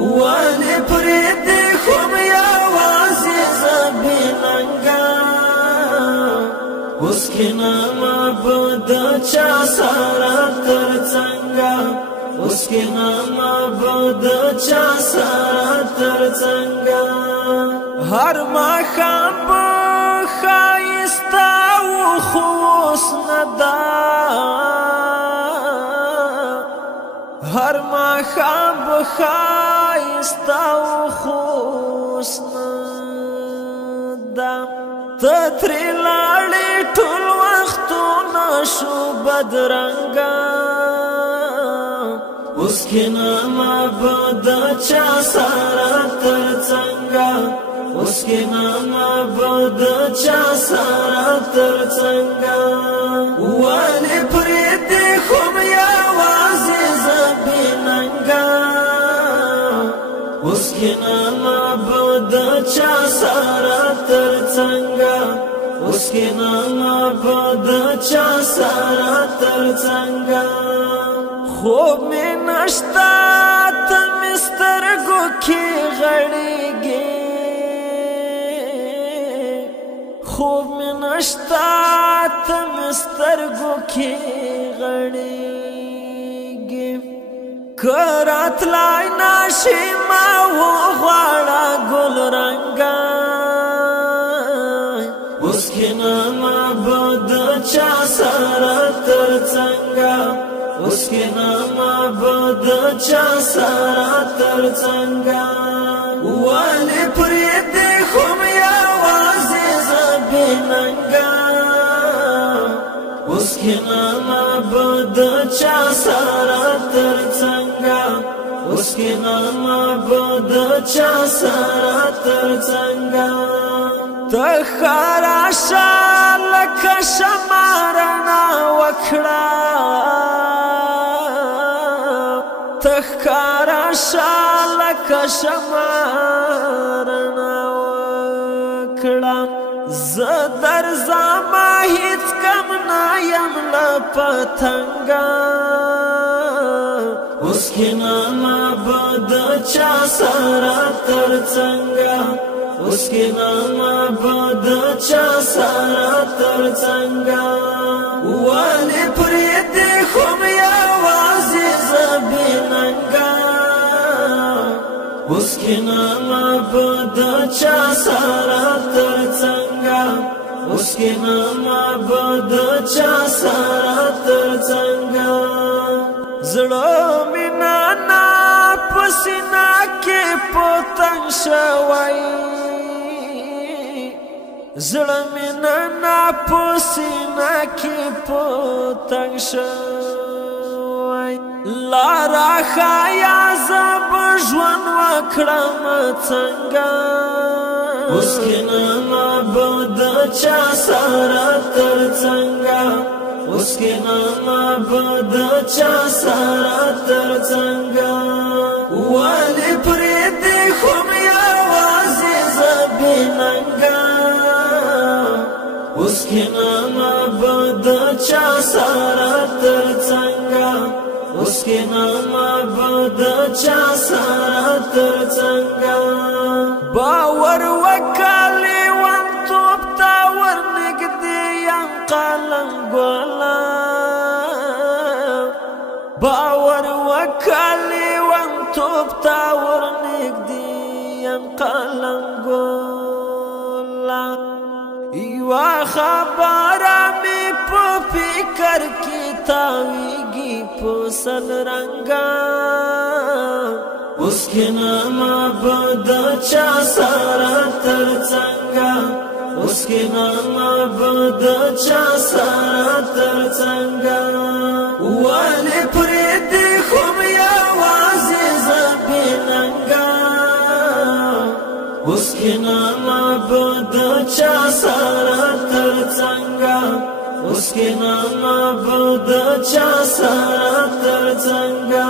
والی پریدی خوم یوازی زبیننگا اس کی ناما بودا چا سارا ترڅنګا اس کی ناما بودا چا سارا ترڅنګا هر ما خام خایستا و خوس ندا هر ما خام خایستا و خوس ندا تتری لاړې ټول وختونه شو بدرنګا اس کی ناما بودا چا سارا ترڅنګا اس کی ناما بودا چا سارا ترڅنګا والی پریدی خوم یوازی زبیننګا اس کی ناما بودا چا سارا ترڅنګا اس کی ناما بودا چا سارا ترڅنګا خوب میں نشتا تم سترګو کې غړېږي خوب میں نشتا تم سترګو کې غړېږي کرات لای ناشي ما و غواړه ګل رنګا اس کی ناما بودا چا سارا ترڅنګا اس کی ناما بودا چا سارا ترڅنګا والی پریدی خوم یوازی زبیننګا اس کی ناما بودا چا سارا ترڅنګا اس کی ناما بودا چا سارا ترڅنګا تخارا شالک شمارنا وکړه تخارا شالک شمارنا وکړه زدر زما هیڅ کم نه یم لپتنګا اس کی ناما بودا چا سارا ترڅنګا اس کی ناما بودا چا سارا ترڅنګا والی پریدی خوم یوازی زبیننګا اس کی ناما بودا چا سارا ترڅنګا اس کی ناما بودا چا سارا ترڅنګا زړه مینا نا پسینا کې پتنګ شوی زړه مینا نا پسینا کې پتنګ شوی لارا خایا زب ژوند وکړم څنګه اس کی ناما بودا چا سارا ترڅنګا اس کی ناما بودا چا سارا ترڅنګا والی پریدی خوم یوازی زبیننګا اس کی ناما بودا چا سارا ترڅنګا اس کی ناما بودا چا سارا ترڅنګا باور وکالی وان توب تا ورنږدې یم قلنګولا باور وکالی وان توب تا ورنږدې یم قلنګولا یوا خبره می په فکر کې تاویږي په سل رنګا اس کی ناما بودا چا سارا ترڅنګا اس کی ناما بودا چا سارا ترڅنګا والی پریدی خوم یوازی زبیننګا اس کی ناما بودا چا سارا ترڅنګا اس کی ناما بودا چا سارا ترڅنګا